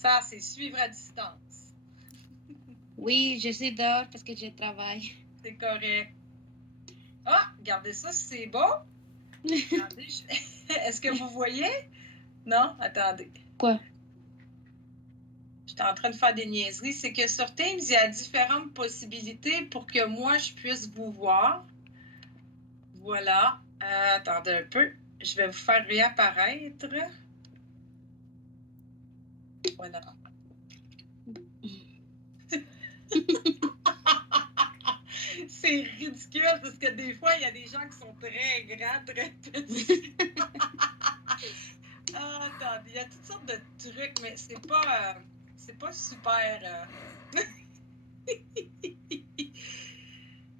Ça, c'est suivre à distance. Oui, je suis dehors parce que je travaille. C'est correct. Ah, regardez ça, c'est beau. Attendez, est-ce que vous voyez? Non? Attendez. Quoi? J'étais en train de faire des niaiseries. C'est que sur Teams, il y a différentes possibilités pour que moi, je puisse vous voir. Voilà. Attendez un peu. Je vais vous faire réapparaître. Voilà. C'est ridicule parce que des fois, il y a des gens qui sont très grands, très petits. Attendez, il y a toutes sortes de trucs, mais c'est pas super.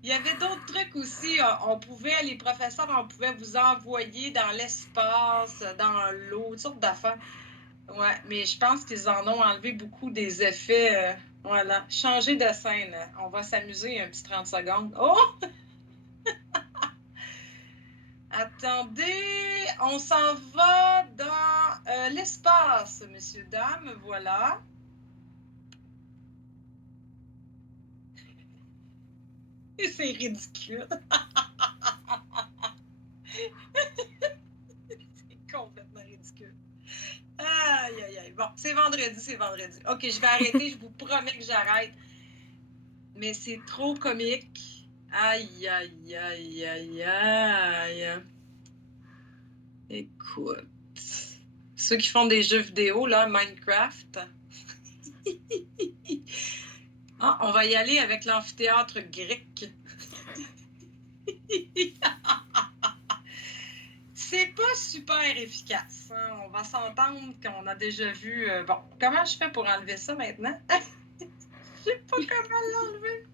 Il y avait d'autres trucs aussi. Les professeurs, on pouvait vous envoyer dans l'espace, dans l'eau, toutes sortes d'affaires. Ouais, mais je pense qu'ils en ont enlevé beaucoup des effets. Voilà. Changer de scène. On va s'amuser un petit 30 secondes. Oh! Attendez, on s'en va dans l'espace, messieurs, dames. Voilà. C'est ridicule. C'est complètement ridicule. Aïe, aïe, aïe. Bon, c'est vendredi. OK, je vais arrêter. Je vous promets que j'arrête. Mais c'est trop comique. Aïe, aïe, aïe, aïe, aïe. Écoute. Ceux qui font des jeux vidéo, là, Minecraft. Ah, on va y aller avec l'amphithéâtre grec. C'est pas super efficace. Hein? On va s'entendre qu'on a déjà vu. Bon, comment je fais pour enlever ça maintenant? Je sais pas comment l'enlever.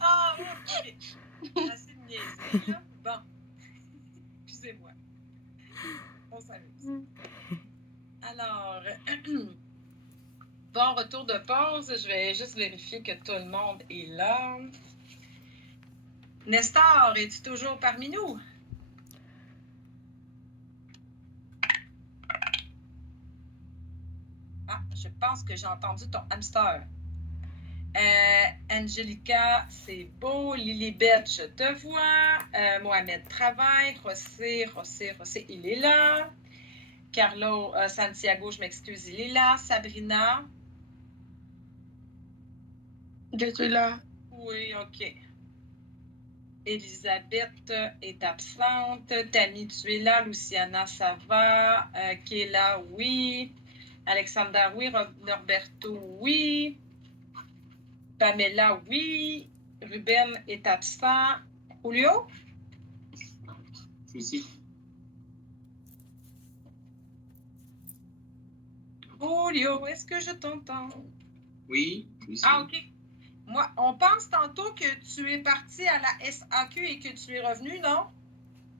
Ah, OK. Assez de niaiserie, là. Bon. Excusez-moi. On s'amuse. Alors, bon retour de pause. Je vais juste vérifier que tout le monde est là. Nestor, es-tu toujours parmi nous? Ah, je pense que j'ai entendu ton hamster. Angelica, c'est beau. Lilibet, je te vois. Mohamed travaille. José, il est là. Carlo Santiago, je m'excuse, il est là. Sabrina. Je suis là. Oui, OK. Elisabeth est absente. Tammy, tu es là. Luciana, ça va. Kéla, oui. Alexander, oui. Norberto, oui. Pamela, oui. Ruben est absent. Julio? Ici. Julio, est-ce que je t'entends? Oui, ici. Ah, OK. Moi, on pense tantôt que tu es parti à la SAQ et que tu es revenu, non?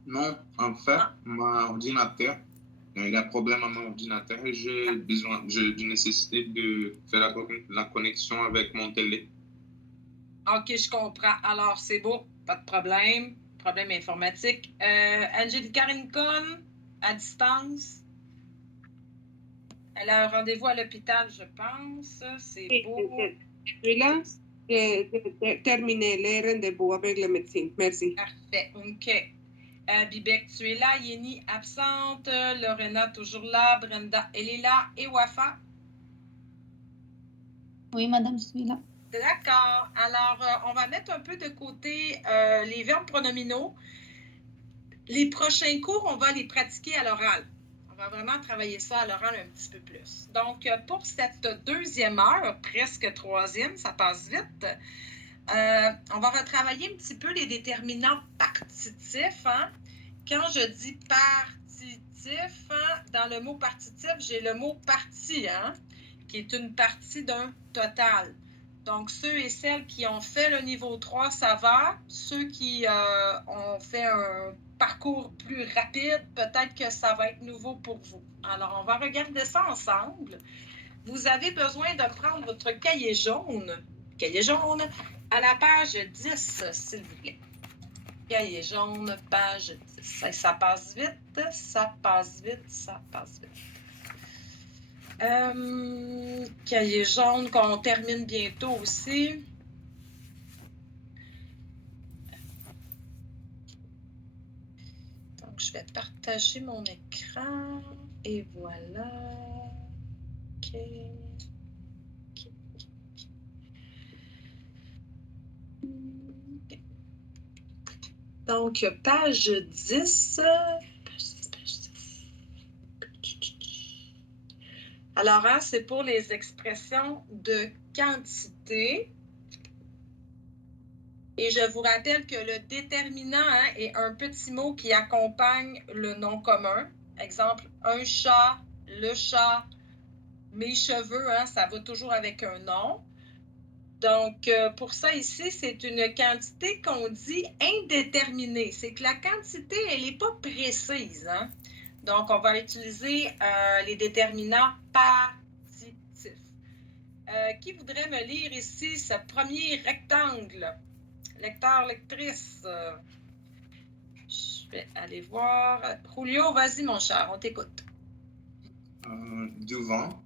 Non, en fait, mon ordinateur, il y a un problème à mon ordinateur et j'ai nécessité de faire la connexion avec mon télé. OK, je comprends. Alors, c'est beau, pas de problème. Problème informatique. Angelica Rincon, à distance. Elle a un rendez-vous à l'hôpital, je pense. C'est beau. Je suis là. J'ai terminé les rendez-vous avec le médecin. Merci. Parfait. OK. Bibek, tu es là. Yeni, absente. Lorena, toujours là. Brenda, elle est là. Et Wafa? Oui, madame, je suis là. D'accord. Alors, on va mettre un peu de côté les verbes pronominaux. Les prochains cours, on va les pratiquer à l'oral. On va vraiment travailler ça à l'oral un petit peu plus. Donc, pour cette deuxième heure, presque troisième, ça passe vite, on va retravailler un petit peu les déterminants partitifs. Hein? Quand je dis partitif, hein, dans le mot partitif, j'ai le mot partie, hein, qui est une partie d'un total. Donc, ceux et celles qui ont fait le niveau 3, ça va. Ceux qui ont fait un parcours plus rapide, peut-être que ça va être nouveau pour vous. Alors, on va regarder ça ensemble. Vous avez besoin de prendre votre cahier jaune à la page 10, s'il vous plaît. Cahier jaune, page 10. Ça passe vite, ça passe vite, ça passe vite. Cahier jaune qu'on termine bientôt aussi. Donc, je vais partager mon écran. Et voilà. OK. Donc, page 10. Alors, hein, c'est pour les expressions de quantité. Et je vous rappelle que le déterminant hein, est un petit mot qui accompagne le nom commun. Exemple, un chat, le chat, mes cheveux, hein, ça va toujours avec un nom. Donc, pour ça ici, c'est une quantité qu'on dit indéterminée. C'est que la quantité, elle n'est pas précise. Hein? Donc, on va utiliser les déterminants partitifs. Qui voudrait me lire ici ce premier rectangle? Lecteur, lectrice. Je vais aller voir. Julio, vas-y, mon cher, on t'écoute. Du vent,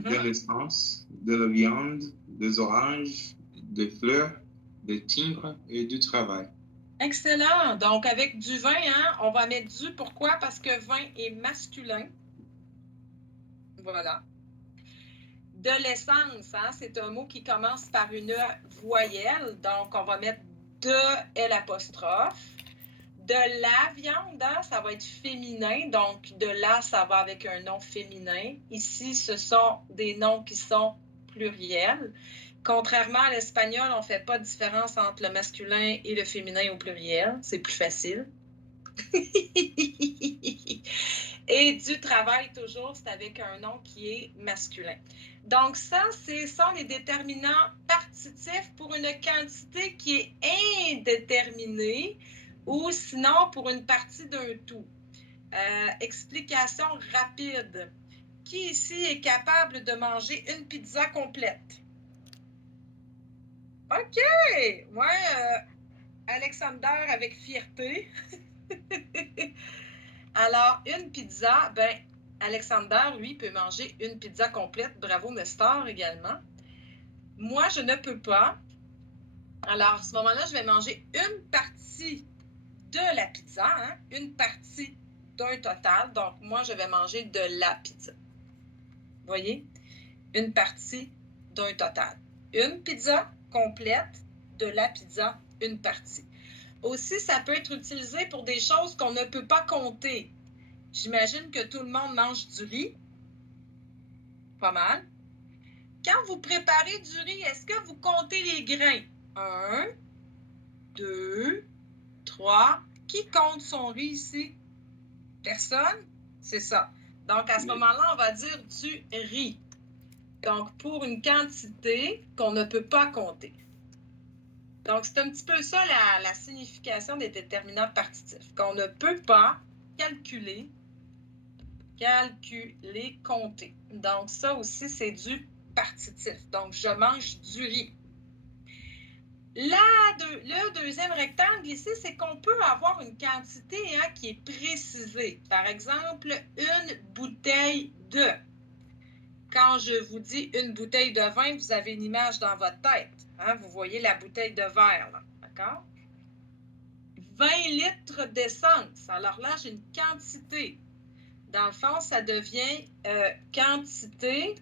de l'essence, de la viande, des oranges, des fleurs, des timbres et du travail. Excellent. Donc, avec du vin, hein, on va mettre du. Pourquoi? Parce que vin est masculin. Voilà. De l'essence, hein, c'est un mot qui commence par une voyelle. Donc, on va mettre de L'. De la viande, hein, ça va être féminin. Donc, de là, ça va avec un nom féminin. Ici, ce sont des noms qui sont pluriels. Contrairement à l'espagnol, on ne fait pas de différence entre le masculin et le féminin au pluriel. C'est plus facile. Et du travail, toujours, c'est avec un nom qui est masculin. Donc, ça, ce sont les déterminants partitifs pour une quantité qui est indéterminée ou sinon pour une partie d'un tout. Explication rapide. Qui ici est capable de manger une pizza complète? OK! Ouais, Alexander avec fierté. Alors, une pizza, ben, Alexander, lui, peut manger une pizza complète. Bravo, Nestor, également. Moi, je ne peux pas. Alors, à ce moment-là, je vais manger une partie de la pizza, hein, une partie d'un total. Donc, moi, je vais manger de la pizza. Vous voyez? Une partie d'un total. Une pizza complète, de la pizza, une partie. Aussi, ça peut être utilisé pour des choses qu'on ne peut pas compter. J'imagine que tout le monde mange du riz. Pas mal. Quand vous préparez du riz, est-ce que vous comptez les grains? 1, 2, 3. Qui compte son riz ici? Personne? C'est ça. Donc, à ce moment-là, on va dire du riz. Donc, pour une quantité qu'on ne peut pas compter. Donc, c'est un petit peu ça la signification des déterminants partitifs, qu'on ne peut pas calculer, compter. Donc, ça aussi, c'est du partitif. Donc, je mange du riz. Le deuxième rectangle ici, c'est qu'on peut avoir une quantité hein, qui est précisée. Par exemple, une bouteille de. Quand je vous dis une bouteille de vin, vous avez une image dans votre tête. Hein? Vous voyez la bouteille de verre, là. D'accord? 20 litres d'essence. Alors là, j'ai une quantité. Dans le fond, ça devient quantité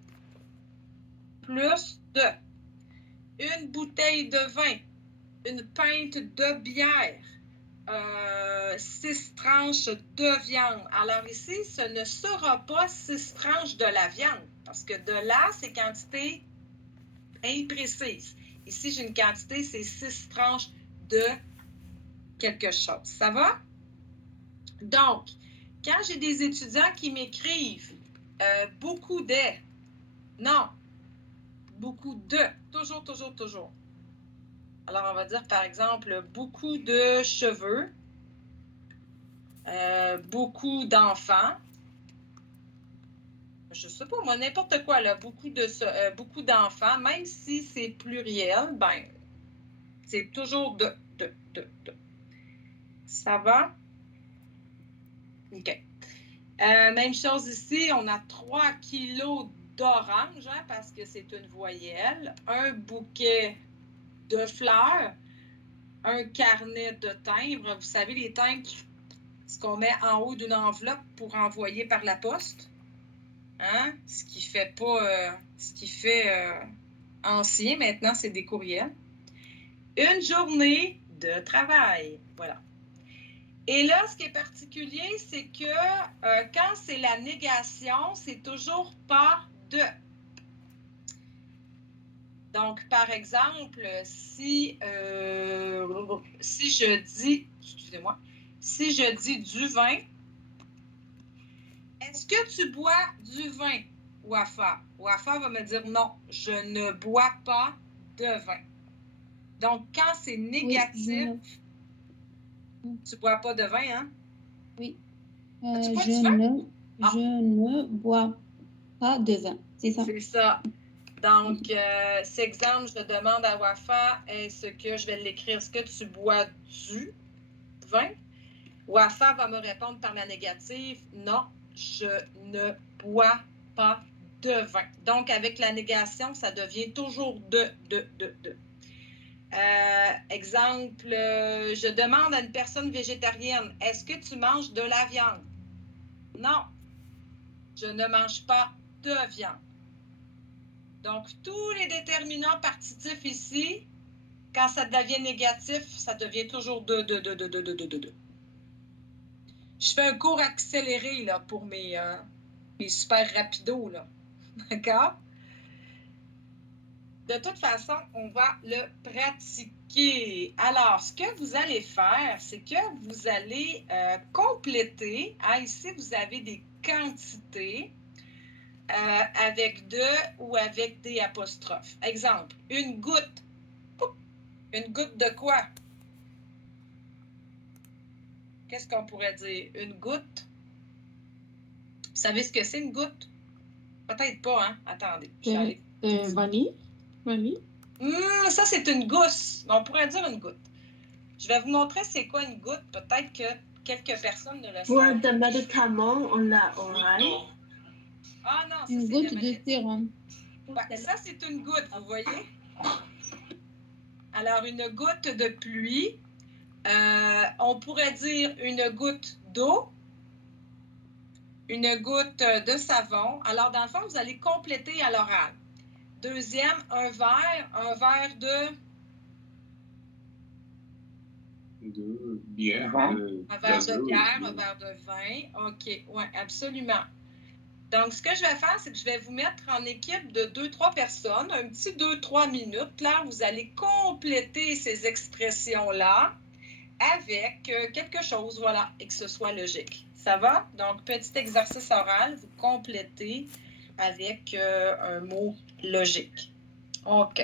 plus de. Une bouteille de vin, une pinte de bière, 6 tranches de viande. Alors ici, ce ne sera pas 6 tranches de la viande, parce que de là, c'est quantité imprécise. Ici, j'ai une quantité, c'est 6 tranches de quelque chose. Ça va? Donc, quand j'ai des étudiants qui m'écrivent beaucoup de, non, beaucoup de, toujours, toujours, toujours. Alors, on va dire, par exemple, beaucoup de cheveux, beaucoup d'enfants. Je ne sais pas, moi, n'importe quoi, là, beaucoup d'enfants, même si c'est pluriel, ben, c'est toujours de. Ça va? OK. Même chose ici, on a 3 kilos d'orange, hein, parce que c'est une voyelle, un bouquet de fleurs, un carnet de timbres. Vous savez, les timbres, ce qu'on met en haut d'une enveloppe pour envoyer par la poste. Hein? Ce qui fait pas... ancien, maintenant, c'est des courriels. Une journée de travail. Voilà. Et là, ce qui est particulier, c'est que quand c'est la négation, c'est toujours pas de. Donc, par exemple, si je dis, excusez-moi, si je dis du vin, est-ce que tu bois du vin, Wafa? Wafa va me dire non, je ne bois pas de vin. Donc, quand c'est négatif, tu ne bois pas de vin, hein? Oui. Tu bois du vin? Je ne bois pas de vin, c'est ça? C'est ça. Donc, cet exemple, je demande à Wafa, est-ce que je vais l'écrire, est-ce que tu bois du vin? Wafa va me répondre par la négative, non, je ne bois pas de vin. Donc, avec la négation, ça devient toujours de. Exemple, je demande à une personne végétarienne, est-ce que tu manges de la viande? Non, je ne mange pas de viande. Donc, tous les déterminants partitifs ici, quand ça devient négatif, ça devient toujours de. Je fais un cours accéléré là, pour mes super rapidos, là. D'accord? De toute façon, on va le pratiquer. Alors, ce que vous allez faire, c'est que vous allez compléter. Ah, ici, vous avez des quantités avec de ou avec des apostrophes. Exemple, une goutte. Une goutte de quoi? Qu'est-ce qu'on pourrait dire? Une goutte? Vous savez ce que c'est une goutte? Peut-être pas, hein? Attendez. Vanille. Vanille. Ça, c'est une gousse. On pourrait dire une goutte. Je vais vous montrer c'est quoi une goutte. Peut-être que quelques personnes ne le savent. Pour de médicaments, on l'a oreille. Ah non, ça, Une c'est goutte le de sérum. Ouais, ça, c'est une goutte, vous voyez? Alors, une goutte de pluie, on pourrait dire une goutte d'eau, une goutte de savon. Alors, dans le fond, vous allez compléter à l'oral. Deuxième, un verre de... De bière. Un verre de bière, un verre de vin. OK, oui, absolument. Donc, ce que je vais faire, c'est que je vais vous mettre en équipe de 2-3 personnes, un petit 2-3 minutes. Là, vous allez compléter ces expressions-là avec quelque chose, voilà, et que ce soit logique. Ça va? Donc, petit exercice oral, vous complétez avec un mot logique. OK.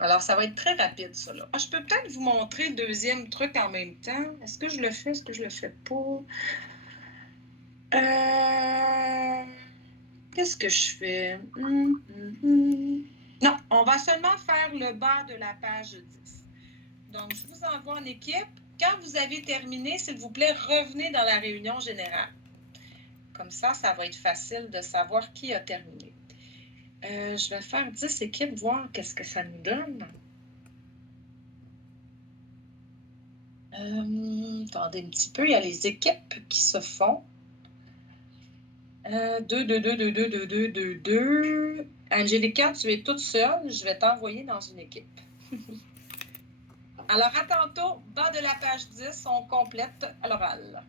Alors, ça va être très rapide, ça, là. Je peux peut-être vous montrer le deuxième truc en même temps. Est-ce que je le fais? Est-ce que je le fais pas? Qu'est-ce que je fais? Non, on va seulement faire le bas de la page 10. Donc, je vous envoie en équipe. Quand vous avez terminé, s'il vous plaît, revenez dans la réunion générale. Comme ça, ça va être facile de savoir qui a terminé. Je vais faire 10 équipes, voir qu'est-ce que ça nous donne. Attendez un petit peu, il y a les équipes qui se font. 2. Angélica, tu es toute seule. Je vais t'envoyer dans une équipe. Alors, à tantôt, bas de la page 10, on complète à l'oral.